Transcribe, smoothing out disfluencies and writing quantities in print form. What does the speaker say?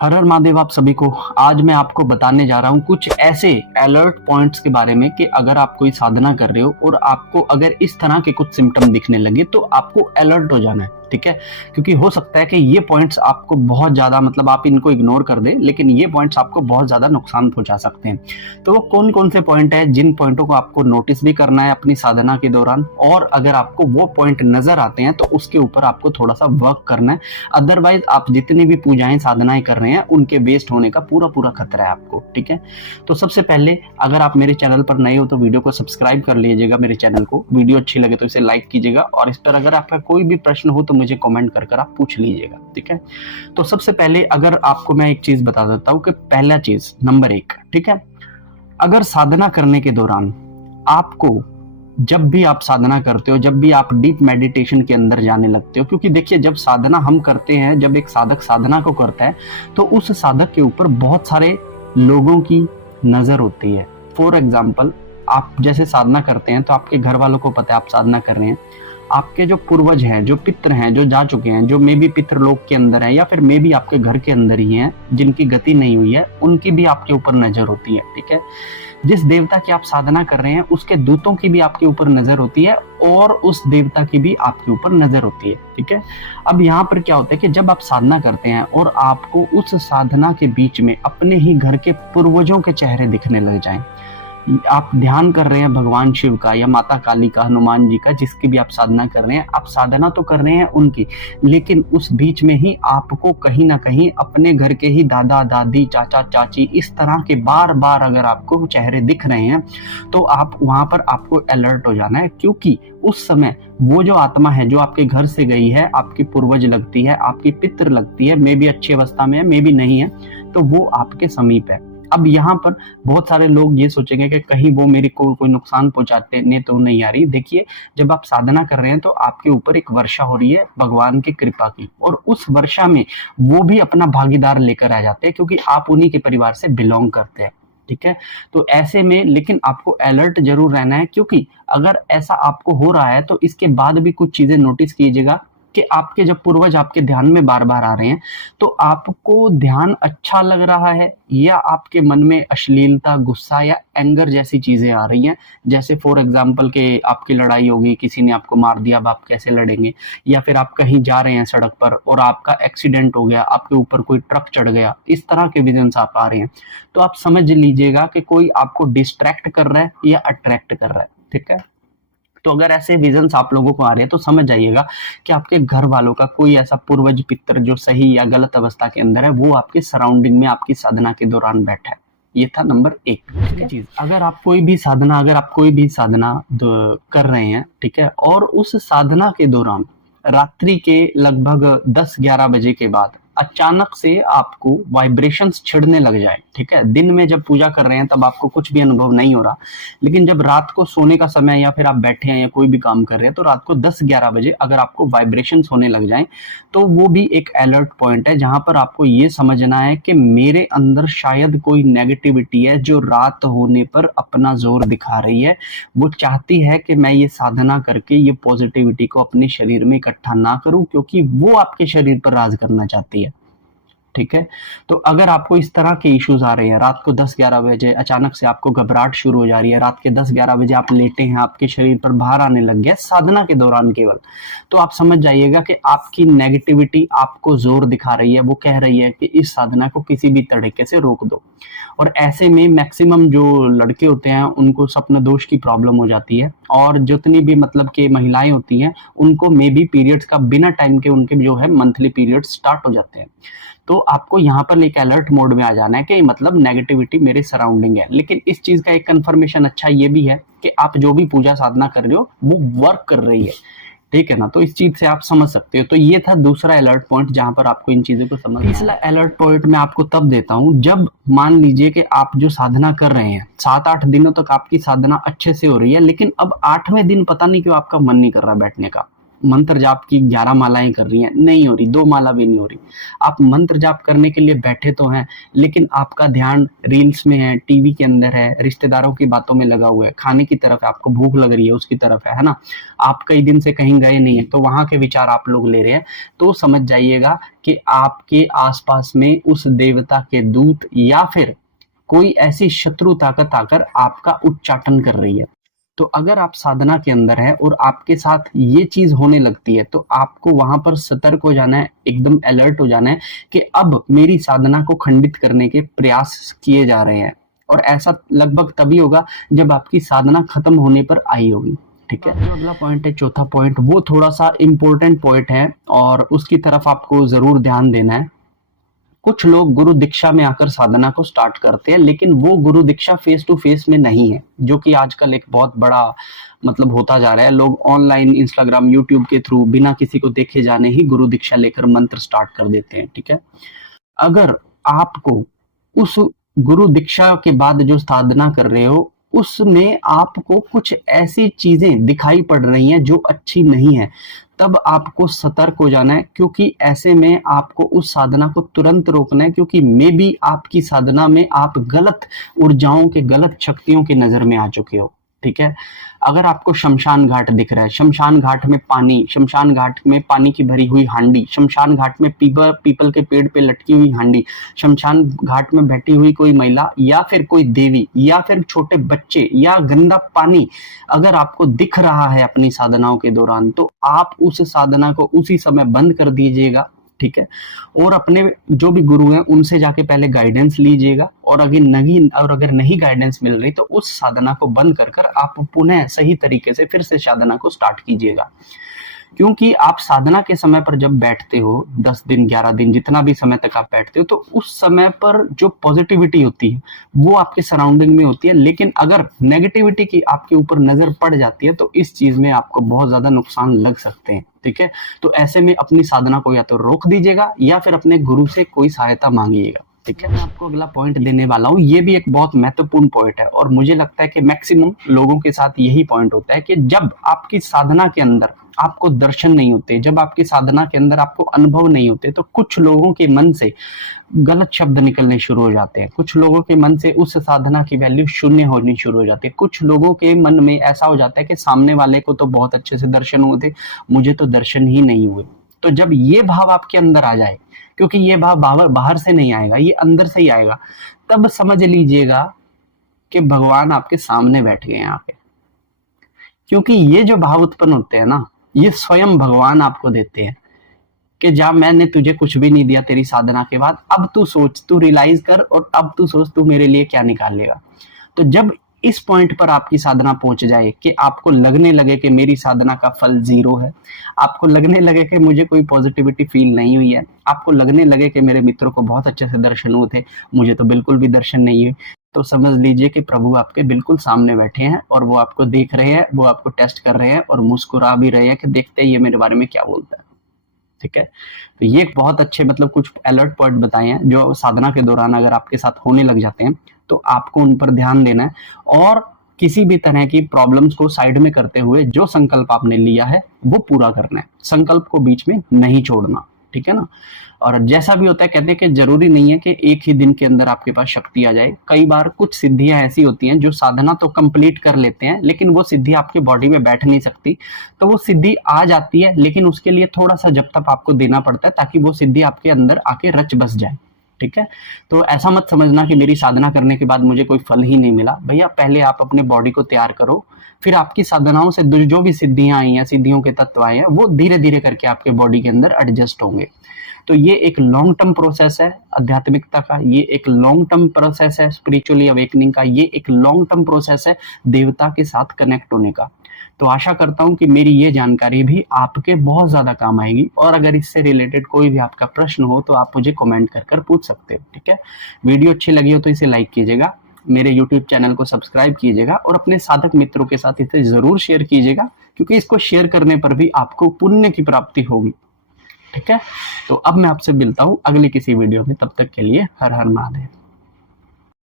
हर हर महादेव आप सभी को। आज मैं आपको बताने जा रहा हूँ कुछ ऐसे अलर्ट पॉइंट्स के बारे में कि अगर आप कोई साधना कर रहे हो और आपको अगर इस तरह के कुछ सिम्टम दिखने लगे तो आपको अलर्ट हो जाना है। ठीक है, क्योंकि हो सकता है कि ये पॉइंट्स आपको बहुत ज्यादा मतलब आप इनको इग्नोर कर दें, लेकिन ये पॉइंट्स आपको बहुत ज्यादा नुकसान पहुंचा सकते हैं। तो वो कौन कौन से पॉइंट है जिन पॉइंटों को आपको नोटिस भी करना है अपनी साधना के दौरान, और अगर आपको वो पॉइंट नजर आते हैं तो उसके ऊपर आपको थोड़ा सा वर्क करना है। अदरवाइज आप जितनी भी पूजाएं साधनाएं कर रहे हैं उनके वेस्ट होने का पूरा पूरा खतरा है आपको। ठीक है, तो सबसे पहले अगर आप मेरे चैनल पर नए हो तो वीडियो को सब्सक्राइब कर लीजिएगा, मेरे चैनल को। वीडियो अच्छी लगे तो इसे लाइक कीजिएगा, और इस पर अगर आपका कोई भी प्रश्न हो तो मुझे कमेंट कर आप पूछ लीजिएगा। ठीक है, तो सबसे पहले अगर आपको मैं एक चीज बता देता हूं कि पहला चीज नंबर 1, ठीक है, अगर साधना करने के दौरान आपको जब भी आप साधना करते हो, जब भी आप डीप मेडिटेशन के अंदर जाने लगते हो, क्योंकि देखिए जब साधना हम करते हैं, जब एक साधक साधना को करता है तो उस साधक के ऊपर बहुत सारे लोगों की नजर होती है। फॉर एग्जाम्पल, आप जैसे साधना करते हैं तो आपके घर वालों को पता है आप साधना कर रहे हैं, आपके जो पूर्वज हैं, जो पितृ हैं, जो जा चुके हैं, जो मे भी पितृलोक के अंदर है या फिर मे भी आपके घर के अंदर ही हैं, जिनकी गति नहीं हुई है, उनकी भी आपके ऊपर नजर होती है। ठीक है, जिस देवता की आप साधना कर रहे हैं उसके दूतों की भी आपके ऊपर नजर होती है, और उस देवता की भी आपके ऊपर नजर होती है। ठीक है, अब यहाँ पर क्या होता है कि जब आप साधना करते हैं और आपको उस साधना के बीच में अपने ही घर के पूर्वजों के चेहरे दिखने लग जाएं, आप ध्यान कर रहे हैं भगवान शिव का या माता काली का, हनुमान जी का, जिसकी भी आप साधना कर रहे हैं, आप साधना तो कर रहे हैं उनकी, लेकिन उस बीच में ही आपको कहीं ना कहीं अपने घर के ही दादा दादी, चाचा चाची, इस तरह के बार बार अगर आपको चेहरे दिख रहे हैं तो आप वहां पर आपको अलर्ट हो जाना है, क्योंकि उस समय वो जो आत्मा है जो आपके घर से गई है, आपकी पूर्वज लगती है, आपकी पितृ लगती है, मे भी अच्छी अवस्था में है, मे भी नहीं है, तो वो आपके समीप है। अब यहाँ पर बहुत सारे लोग ये सोचेंगे कि कहीं वो मेरे को कोई नुकसान पहुंचाते ने तो नहीं आ रही। देखिए, जब आप साधना कर रहे हैं तो आपके ऊपर एक वर्षा हो रही है भगवान की कृपा की, और उस वर्षा में वो भी अपना भागीदार लेकर आ जाते हैं, क्योंकि आप उन्हीं के परिवार से बिलोंग करते हैं। ठीक है, तो ऐसे में लेकिन आपको अलर्ट जरूर रहना है, क्योंकि अगर ऐसा आपको हो रहा है तो इसके बाद भी कुछ चीजें नोटिस कीजिएगा कि आपके जब पूर्वज आपके ध्यान में बार बार आ रहे हैं तो आपको ध्यान अच्छा लग रहा है, या आपके मन में अश्लीलता, गुस्सा या एंगर जैसी चीजें आ रही हैं। जैसे फॉर एग्जांपल के आपकी लड़ाई होगी, किसी ने आपको मार दिया, अब आप कैसे लड़ेंगे, या फिर आप कहीं जा रहे हैं सड़क पर और आपका एक्सीडेंट हो गया, आपके ऊपर कोई ट्रक चढ़ गया, इस तरह के विजन्स आप आ रहे हैं, तो आप समझ लीजिएगा कि कोई आपको डिस्ट्रैक्ट कर रहा है या अट्रैक्ट कर रहा है। ठीक है, तो अगर ऐसे विजन्स आप लोगों को आ रहे हैं तो समझ जाइएगा कि आपके घर वालों का कोई ऐसा पूर्वज पितर जो सही या गलत अवस्था के अंदर है वो आपके सराउंडिंग में आपकी साधना के दौरान बैठा है। ये था नंबर 1। दूसरी चीज, अगर आप कोई भी साधना कर रहे हैं, ठीक है, और उस साधना के दौरान रात्रि के लगभग 10-11 बजे के बाद अचानक से आपको वाइब्रेशंस छिड़ने लग जाए। ठीक है, दिन में जब पूजा कर रहे हैं तब आपको कुछ भी अनुभव नहीं हो रहा, लेकिन जब रात को सोने का समय या फिर आप बैठे हैं या कोई भी काम कर रहे हैं तो रात को 10-11 बजे अगर आपको वाइब्रेशंस होने लग जाएं तो वो भी एक अलर्ट पॉइंट है, जहां पर आपको ये समझना है कि मेरे अंदर शायद कोई नेगेटिविटी है जो रात होने पर अपना जोर दिखा रही है। वो चाहती है कि मैं ये साधना करके ये पॉजिटिविटी को अपने शरीर में इकट्ठा ना करूं, क्योंकि वो आपके शरीर पर राज करना चाहती है। ठीक है, तो अगर आपको इस तरह के इश्यूज आ रहे हैं, रात को 10-11 बजे अचानक से आपको घबराहट शुरू हो जा रही है, रात के 10-11 बजे आप लेटे हैं, आपके शरीर पर भार आने लग गया साधना के दौरान केवल, तो आप समझ जाइएगा कि आपकी नेगेटिविटी आपको जोर दिखा रही है। वो कह रही है कि इस साधना को किसी भी तरीके से रोक दो। और ऐसे में मैक्सिमम जो लड़के होते हैं उनको स्वप्न दोष की प्रॉब्लम हो जाती है, और जितनी भी मतलब कि महिलाएं होती हैं उनको मे बी पीरियड्स का बिना टाइम के उनके जो है मंथली पीरियड स्टार्ट हो जाते हैं। तो आपको यहाँ पर एक अलर्ट मोड में आ जाना है कि मतलब नेगेटिविटी मेरे सराउंडिंग है। लेकिन इस चीज का एक कंफर्मेशन अच्छा ये भी है कि आप जो भी पूजा साधना कर रहे हो वो वर्क कर रही है। ठीक है ना, तो इस चीज से आप समझ सकते हो। तो ये था दूसरा अलर्ट पॉइंट जहां पर आपको इन चीजों को समझ। तीसरा अलर्ट पॉइंट मैं आपको तब देता हूं जब मान लीजिए कि आप जो साधना कर रहे हैं 7-8 दिनों तक आपकी साधना अच्छे से हो रही है, लेकिन अब 8वें दिन पता नहीं क्यों आपका मन नहीं कर रहा बैठने का। मंत्र जाप की 11 मालाएं कर रही हैं, नहीं हो रही, 2 माला भी नहीं हो रही। आप मंत्र जाप करने के लिए बैठे तो हैं, लेकिन आपका ध्यान रील्स में है, टीवी के अंदर है, रिश्तेदारों की बातों में लगा हुआ है, खाने की तरफ है, आपको भूख लग रही है उसकी तरफ है ना, आप कई दिन से कहीं गए नहीं है तो वहां के विचार आप लोग ले रहे हैं, तो समझ जाइएगा कि आपके आसपास में उस देवता के दूत या फिर कोई ऐसी शत्रु ताकत आकर आपका उच्चाटन कर रही है। तो अगर आप साधना के अंदर है और आपके साथ ये चीज होने लगती है, तो आपको वहां पर सतर्क हो जाना है, एकदम अलर्ट हो जाना है कि अब मेरी साधना को खंडित करने के प्रयास किए जा रहे हैं। और ऐसा लगभग तभी होगा जब आपकी साधना खत्म होने पर आई होगी। ठीक है, जो अगला पॉइंट है, चौथा पॉइंट, वो थोड़ा सा इंपॉर्टेंट पॉइंट है और उसकी तरफ आपको जरूर ध्यान देना है। कुछ लोग गुरु दीक्षा में आकर साधना को स्टार्ट करते हैं, लेकिन वो गुरु दीक्षा फेस टू फेस में नहीं है, जो कि आजकल एक बहुत बड़ा मतलब होता जा रहा है। लोग ऑनलाइन इंस्टाग्राम यूट्यूब के थ्रू बिना किसी को देखे जाने ही गुरु दीक्षा लेकर मंत्र स्टार्ट कर देते हैं। ठीक है, अगर आपको उस गुरु दीक्षा के बाद जो साधना कर रहे हो उसमें आपको कुछ ऐसी चीजें दिखाई पड़ रही हैं जो अच्छी नहीं है, तब आपको सतर्क हो जाना है, क्योंकि ऐसे में आपको उस साधना को तुरंत रोकना है, क्योंकि मे बी आपकी साधना में आप गलत ऊर्जाओं के, गलत शक्तियों की नजर में आ चुके हो। ठीक है, अगर आपको शमशान घाट दिख रहा है, शमशान घाट में पानी, शमशान घाट में पानी की भरी हुई हांडी, शमशान घाट में पीपल के पेड़ पे लटकी हुई हांडी, शमशान घाट में बैठी हुई कोई महिला या फिर कोई देवी या फिर छोटे बच्चे या गंदा पानी अगर आपको दिख रहा है अपनी साधनाओं के दौरान, तो आप उस साधना को उसी समय बंद कर दीजिएगा। ठीक है, और अपने जो भी गुरु हैं उनसे जाके पहले गाइडेंस लीजिएगा, और अगर नहीं गाइडेंस मिल रही तो उस साधना को बंद कर आप पुनः सही तरीके से फिर से साधना को स्टार्ट कीजिएगा। क्योंकि आप साधना के समय पर जब बैठते हो, 10 दिन 11 दिन जितना भी समय तक आप बैठते हो, तो उस समय पर जो पॉजिटिविटी होती है वो आपके सराउंडिंग में होती है, लेकिन अगर नेगेटिविटी की आपके ऊपर नजर पड़ जाती है तो इस चीज में आपको बहुत ज्यादा नुकसान लग सकते हैं। ठीक है, तो ऐसे में अपनी साधना को या तो रोक दीजिएगा या फिर अपने गुरु से कोई सहायता मांगिएगा। ठीक है, मैं आपको अगला पॉइंट देने वाला हूँ, ये भी एक बहुत महत्वपूर्ण पॉइंट है और मुझे लगता है कि मैक्सिमम लोगों के साथ यही पॉइंट होता है कि जब आपकी साधना के अंदर आपको दर्शन नहीं होते, जब आपकी साधना के अंदर आपको अनुभव नहीं होते, तो कुछ लोगों के मन से गलत शब्द निकलने शुरू हो जाते हैं, कुछ लोगों के मन से उस साधना की वैल्यू शून्य होनी शुरू हो जाती है, कुछ लोगों के मन में ऐसा हो जाता है कि सामने वाले को तो बहुत अच्छे से दर्शन हुए थे, मुझे तो दर्शन ही नहीं हुए। तो जब ये भाव आपके अंदर आ जाए, क्योंकि ये भाव बाहर से नहीं आएगा, ये अंदर से ही आएगा, तब समझ लीजिएगा कि भगवान आपके सामने बैठ गए हैं आके। क्योंकि ये जो भाव उत्पन्न होते हैं ना, ये स्वयं भगवान आपको देते हैं कि जा मैंने तुझे कुछ भी नहीं दिया तेरी साधना के बाद, अब तू सोच, तू रियलाइज कर और अब तू सोच तू मेरे लिए क्या निकाल लेगा। तो जब इस पॉइंट पर आपकी साधना पहुंच जाए कि आपको लगने लगे कि मेरी साधना का फल 0 है, आपको लगने लगे कि मुझे कोई पॉजिटिविटी फील नहीं हुई है, आपको लगने लगे कि मेरे मित्रों को बहुत अच्छे से दर्शन हुए थे, मुझे तो बिल्कुल भी दर्शन नहीं हुए, तो समझ लीजिए कि प्रभु आपके बिल्कुल सामने बैठे हैं और वो आपको देख रहे हैं, वो आपको टेस्ट कर रहे हैं और मुस्कुरा भी रहे हैं कि देखते हैं ये मेरे बारे में क्या बोलता है। ठीक है, तो ये बहुत अच्छे मतलब कुछ अलर्ट पॉइंट बताए हैं जो साधना के दौरान अगर आपके साथ होने लग जाते हैं तो आपको उन पर ध्यान देना है और किसी भी तरह की प्रॉब्लम्स को साइड में करते हुए जो संकल्प आपने लिया है वो पूरा करना है, संकल्प को बीच में नहीं छोड़ना। ठीक है ना, और जैसा भी होता है कहते हैं कि जरूरी नहीं है कि एक ही दिन के अंदर आपके पास शक्ति आ जाए, कई बार कुछ सिद्धियां ऐसी होती हैं जो साधना तो कंप्लीट कर लेते हैं लेकिन वो सिद्धि आपके बॉडी में बैठ नहीं सकती, तो वो सिद्धि आ जाती है लेकिन उसके लिए थोड़ा सा जब तक आपको देना पड़ता है ताकि वो सिद्धि आपके अंदर आके रच बस जाए। ठीक है, तो ऐसा मत समझना कि मेरी साधना करने के बाद मुझे कोई फल ही नहीं मिला। भैया पहले आप अपने बॉडी को तैयार करो, फिर आपकी साधनाओं से जो भी सिद्धियां आई हैं, सिद्धियों के तत्व आए हैं, वो धीरे धीरे करके आपके बॉडी के अंदर एडजस्ट होंगे। तो ये एक लॉन्ग टर्म प्रोसेस है आध्यात्मिकता का, ये एक लॉन्ग टर्म प्रोसेस है स्पिरिचुअली अवेकनिंग का, ये एक लॉन्ग टर्म प्रोसेस है देवता के साथ कनेक्ट होने का। तो आशा करता हूं कि मेरी ये जानकारी भी आपके बहुत ज्यादा काम आएगी, और अगर इससे रिलेटेड कोई भी आपका प्रश्न हो तो आप मुझे कमेंट कर पूछ सकते हो। ठीक है, वीडियो अच्छी लगी हो तो इसे लाइक कीजिएगा, मेरे YouTube चैनल को सब्सक्राइब कीजिएगा और अपने साधक मित्रों के साथ इसे जरूर शेयर कीजिएगा, क्योंकि इसको शेयर करने पर भी आपको पुण्य की प्राप्ति होगी। ठीक है, तो अब मैं आपसे मिलता हूं अगली किसी वीडियो में, तब तक के लिए हर हर महादेव।